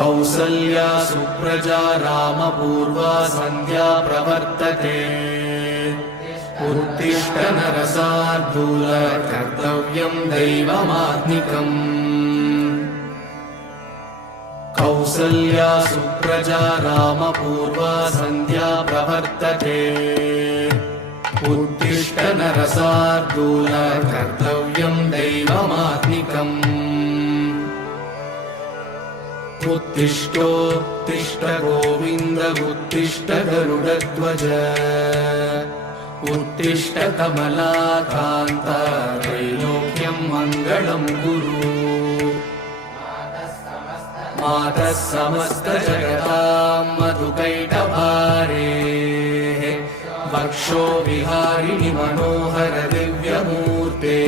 कौसल्या सुप्रजा रामपूर्वा सन्ध्या प्रवर्तते उत्तिष्ठ नरसार्दूल कर्तव्यं दैवमात्मिकम् कौसल्या सुप्रजा रामपूर्वा सन्ध्या प्रवर्तते उत्तिष्ठ नरसार्दूल कर्तव्यं दैवमात्मिकम् उत्तिष्ठोत्तिष्ठ गोविन्द उत्तिष्ठ गरुडध्वज उत्तिष्ठ कमलाकान्त त्रैलोक्यं मङ्गलं कुरु मातः समस्त जगतां मधुकैटभारे वक्षो विहारिणि मनोहर दिव्यमूर्ते